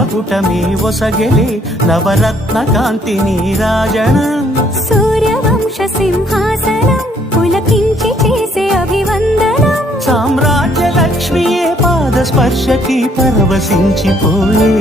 మకుటమే ఒసగెలే నవరత్న కాంతి నీరాజనం సూర్యవంశ సింహాసనం పులకించి చేసే అభివందనం సామ్రాజ్య లక్ష్మియే పాద స్పర్శకి పరవశించిపోయే